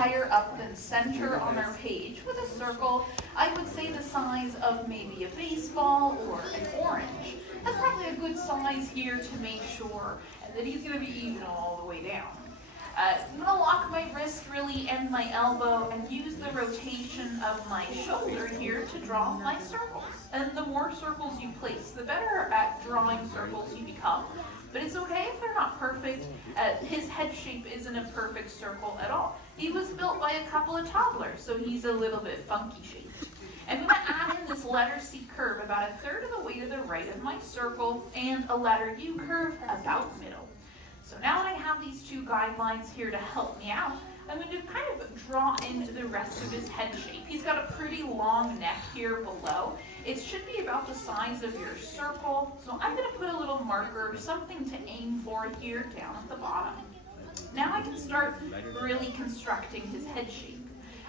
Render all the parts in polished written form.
higher up than center on our page with a circle, I would say the size of maybe a baseball or an orange. That's probably a good size here to make sure that he's going to be even all the way down. I'm going to lock my wrist really and my elbow and use the rotation of my shoulder here to draw my circles. And the more circles you place, the better at drawing circles you become. But it's okay if they're not perfect. His head shape isn't a perfect circle at all. He was built by a couple of toddlers, so he's a little bit funky shaped. I'm going to add in this letter C curve about a third of the way to the right of my circle and a letter U curve about middle. So now that I have these two guidelines here to help me out, I'm going to kind of draw in the rest of his head shape. He's got a pretty long neck here below. It should be about the size of your circle. So I'm going to put a little marker, something to aim for here down at the bottom. Now I can start really constructing his head shape.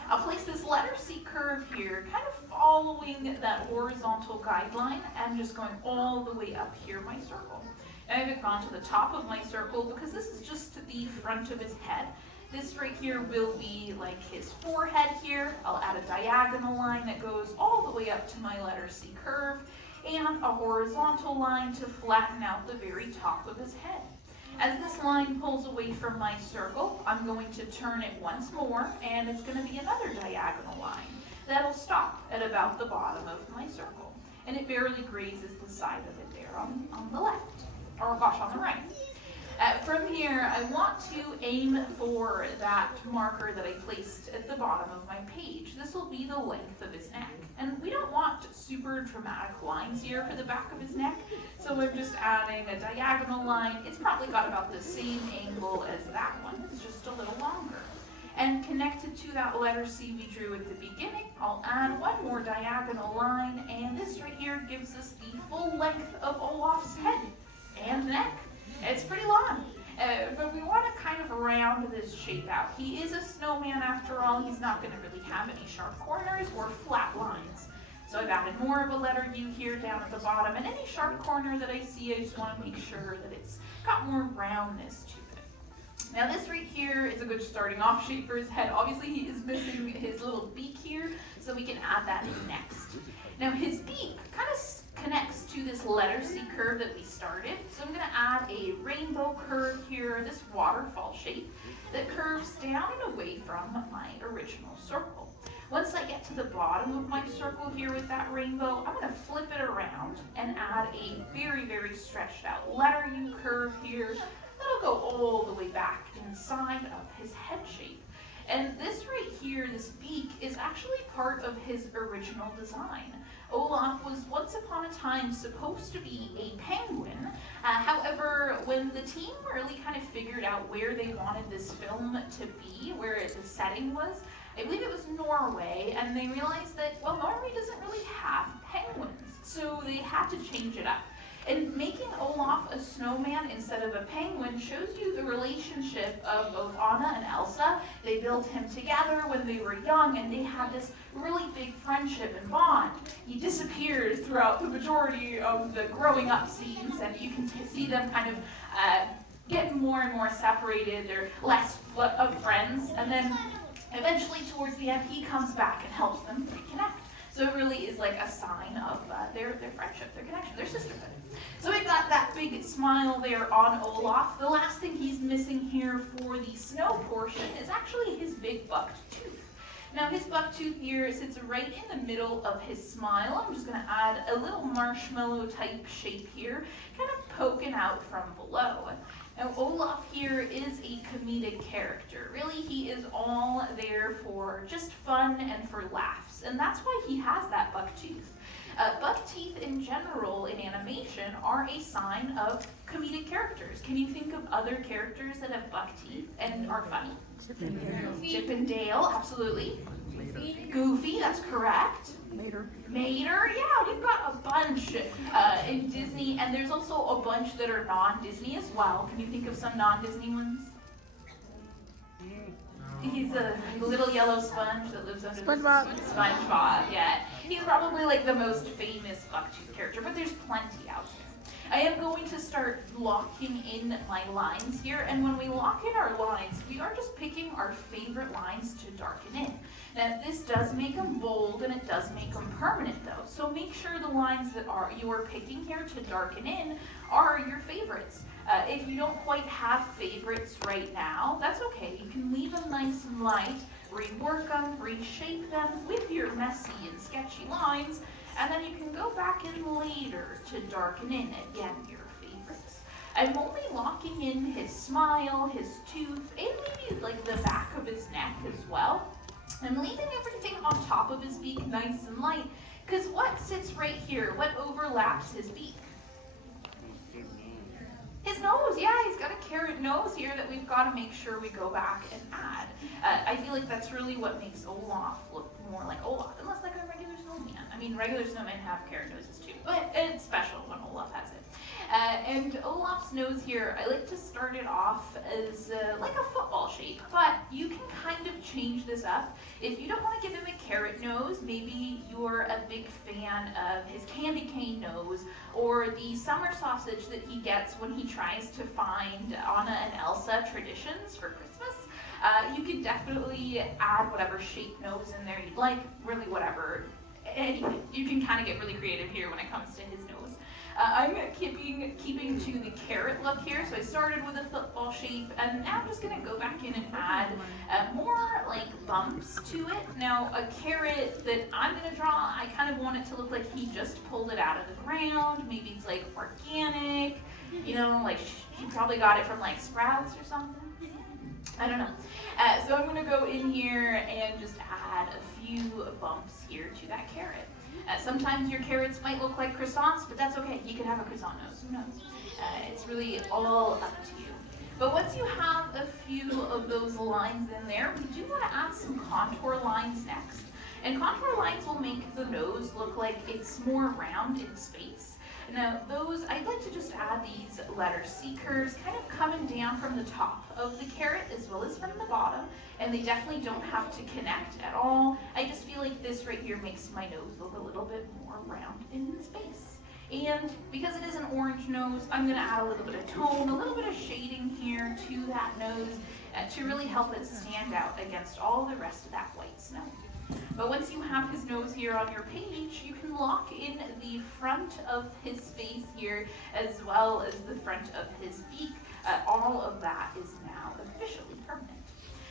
I'll place this letter C curve here, kind of following that horizontal guideline and just going all the way up here my circle. Now I've gone to the top of my circle because this is just the front of his head. This right here will be like his forehead here. I'll add a diagonal line that goes all the way up to my letter C curve and a horizontal line to flatten out the very top of his head. As this line pulls away from my circle, I'm going to turn it once more and it's going to be another diagonal line. That'll stop at about the bottom of my circle. And it barely grazes the side of it there on the left. Or gosh, on the right. From here, I want to aim for that marker that I placed at the bottom of my page. This will be the length of his neck. And we don't want super dramatic lines here for the back of his neck, so I'm just adding a diagonal line. It's probably got about the same angle as that one. It's just a little longer. And connected to that letter C we drew at the beginning, I'll add one more diagonal line, and this right here gives us the full length of Olaf's head and neck. It's pretty long, but we want to kind of round this shape out. He is a snowman after all. He's not going to really have any sharp corners or flat lines. So I've added more of a letter U here down at the bottom, and any sharp corner that I see, I just want to make sure that it's got more roundness to it. Now this right here is a good starting off shape for his head. Obviously he is missing his little beak here, so we can add that in next. Now his beak kind of connects to this letter C curve that we started. So I'm going to add a rainbow curve here, this waterfall shape that curves down and away from my original circle. Once I get to the bottom of my circle here with that rainbow, I'm going to flip it around and add a very, very stretched out letter U curve here. That'll go all the way back inside of his head shape. And this right here, this beak, is actually part of his original design. Olaf was once upon a time supposed to be a penguin. However, when the team really kind of figured out where they wanted this film to be, where the setting was, I believe it was Norway, and they realized that, well, Norway doesn't really have penguins, so they had to change it up. And making Olaf a snowman instead of a penguin shows you the relationship of both Anna and Elsa. They built him together when they were young, and they had this really big friendship and bond. He disappears throughout the majority of the growing up scenes, and you can see them kind of get more and more separated. They're less of friends, and then eventually towards the end, he comes back and helps them reconnect. So it really is like a sign of their friendship, their connection, their sisterhood. So we've got that big smile there on Olaf. The last thing he's missing here for the snow portion is actually his big buck tooth. Now his buck tooth here sits right in the middle of his smile. I'm just going to add a little marshmallow type shape here, kind of poking out from below. Now Olaf here is a comedic character. Really, he is all there for just fun and for laughs, and that's why he has that buck tooth. Buck teeth in general in animation are a sign of comedic characters. Can you think of other characters that have buck teeth and are funny? Chip and Dale. Chip and Dale, absolutely. Goofy, that's correct. Mater, yeah, we've got a bunch in Disney, and there's also a bunch that are non-Disney as well. Can you think of some non-Disney ones? He's a little yellow sponge that lives under SpongeBob. the SpongeBob, yeah. He's probably like the most famous bucktooth character, but there's plenty out there. I am going to start locking in my lines here, and when we lock in our lines, we are just picking our favorite lines to darken in. Now this does make them bold and it does make them permanent though, so make sure the lines that you are picking here to darken in are your favorites. If you don't quite have favorites right now, that's okay. You can leave them nice and light, rework them, reshape them with your messy and sketchy lines, and then you can go back in later to darken in again your favorites. I'm only locking in his smile, his tooth, and maybe like the back of his neck as well. I'm leaving everything on top of his beak nice and light, because what sits right here, what overlaps his beak? His nose, yeah, he's got a carrot nose here that we've got to make sure we go back and add. I feel like that's really what makes Olaf look more like Olaf, unless like a regular snowman. I mean, regular snowmen have carrot noses too, but it's special when Olaf has it. And Olaf's nose here, I like to start it off as like a football shape, but you can kind of change this up. If you don't want to give him a carrot nose, maybe you're a big fan of his candy cane nose, or the summer sausage that he gets when he tries to find Anna and Elsa traditions for Christmas. You could definitely add whatever shape nose in there you'd like, really whatever. Anything. You can kind of get really creative here when it comes to his nose. I'm keeping to the carrot look here, so I started with a football shape, and now I'm just going to go back in and add more like bumps to it. Now, a carrot that I'm going to draw, I kind of want it to look like he just pulled it out of the ground. Maybe it's like organic, you know, like he probably got it from like Sprouts or something. I don't know. So I'm going to go in here and just add a few bumps here to that carrot. Sometimes your carrots might look like croissants, but that's okay. You can have a croissant nose. Who knows? It's really all up to you. But once you have a few of those lines in there, we do want to add some contour lines next. And contour lines will make the nose look like it's more round in space. Now those, I'd like to just add these letter C curves kind of coming down from the top of the carrot as well as from the bottom, and they definitely don't have to connect at all. I just feel like this right here makes my nose look a little bit more round in space. And because it is an orange nose, I'm going to add a little bit of tone, a little bit of shading here to that nose to really help it stand out against all the rest of that white snow. But once you have his nose here on your page, you can lock in the front of his face here as well as the front of his beak. All of that is now officially permanent.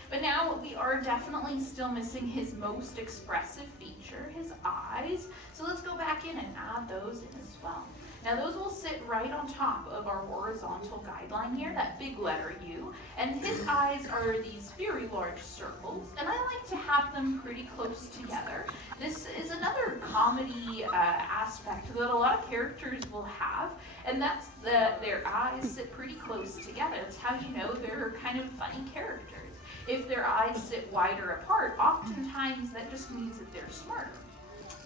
But now we are definitely still missing his most expressive feature, his eyes. So let's go back in and add those in as well. Now those will sit right on top of our horizontal guideline here, that big letter U, and his eyes are these very large circles, and I like to have them pretty close together. This is another comedy aspect that a lot of characters will have, and that's their eyes sit pretty close together. That's how you know they're kind of funny characters. If their eyes sit wider apart, oftentimes that just means that they're smarter.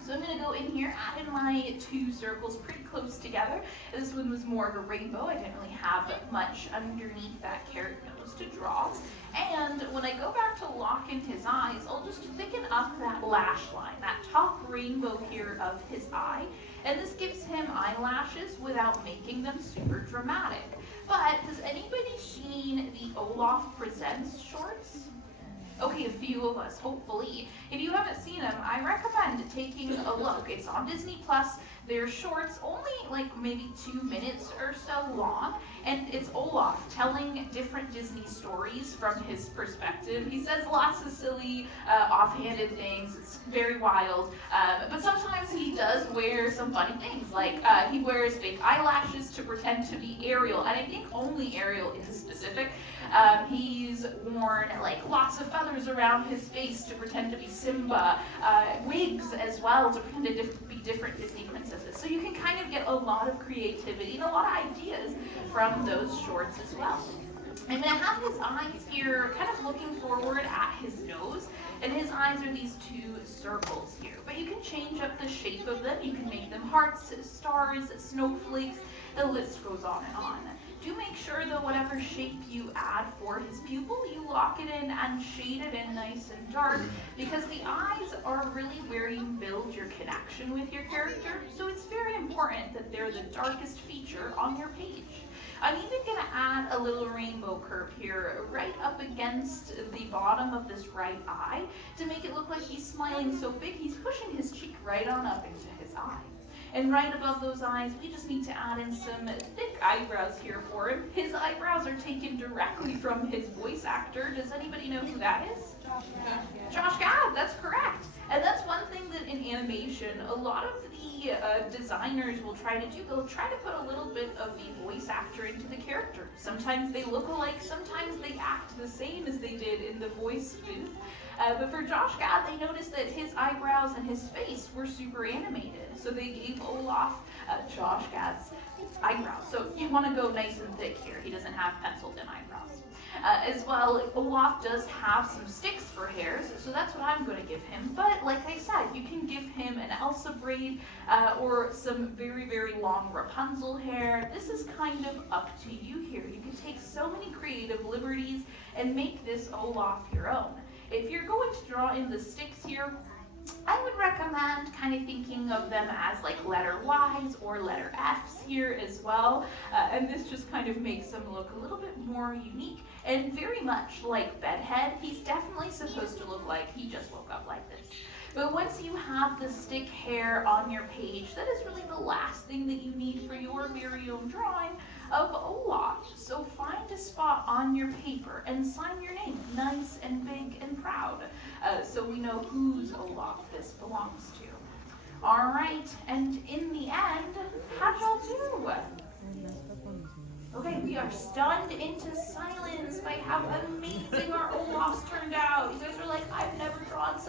So I'm going to go in here, add in my two circles pretty close together. This one was more of a rainbow. I didn't really have much underneath that carrot nose to draw. And when I go back to lock in his eyes, I'll just thicken up that lash line, that top rainbow here of his eye. And this gives him eyelashes without making them super dramatic. But has anybody seen the Olaf Presents shorts? Okay, a few of us, hopefully. If you haven't seen them, I recommend taking a look. It's on Disney Plus. They're shorts, only like maybe 2 minutes or so long, and it's Olaf telling different Disney stories from his perspective. He says lots of silly, offhanded things. It's very wild, but sometimes he does wear some funny things, like he wears fake eyelashes to pretend to be Ariel, and I think only Ariel in specific. He's worn like lots of feathers around his face to pretend to be Simba, wigs as well to pretend to be different Disney princesses. So you can kind of get a lot of creativity and a lot of ideas from those shorts as well. I'm going to have his eyes here kind of looking forward at his nose, and his eyes are these two circles here. But you can change up the shape of them. You can make them hearts, stars, snowflakes, the list goes on and on. Do make sure though whatever shape you add for his pupil, you block it in and shade it in nice and dark, because the eyes are really where you build your connection with your character, so it's very important that they're the darkest feature on your page. I'm even going to add a little rainbow curve here right up against the bottom of this right eye to make it look like he's smiling so big he's pushing his cheek right on up into his eye. And right above those eyes, we just need to add in some thick eyebrows here for him. His eyebrows are taken directly from his voice actor. Does anybody know who that is? Josh Gad. Josh Gad, that's correct. And that's one thing that in animation, a lot of the designers will try to do. They'll try to put a little bit of the voice actor into the character. Sometimes they look alike, sometimes they act the same as they did in the voice booth. But for Josh Gad, they noticed that his eyebrows and his face were super animated. So they gave Olaf Josh Gad's eyebrows. So you want to go nice and thick here. He doesn't have penciled in eyebrows. As well, Olaf does have some sticks for hairs, so that's what I'm going to give him. But like I said, you can give him an Elsa braid or some very, very long Rapunzel hair. This is kind of up to you here. You can take so many creative liberties and make this Olaf your own. If you're going to draw in the sticks here, I would recommend kind of thinking of them as like letter Y's or letter F's here as well. And this just kind of makes them look a little bit more unique. And very much like Bedhead, he's definitely supposed to look like he just woke up like this. But once you have the stick hair on your page, that is really the last thing that you need for your very own drawing of Olaf. So find a spot on your paper and sign your name nice and big and proud, so we know whose Olaf this belongs to. All right, and in the end, how'd y'all do? Okay, we are stunned into silence by how amazing our Olafs turned out. You guys are like, I've never drawn such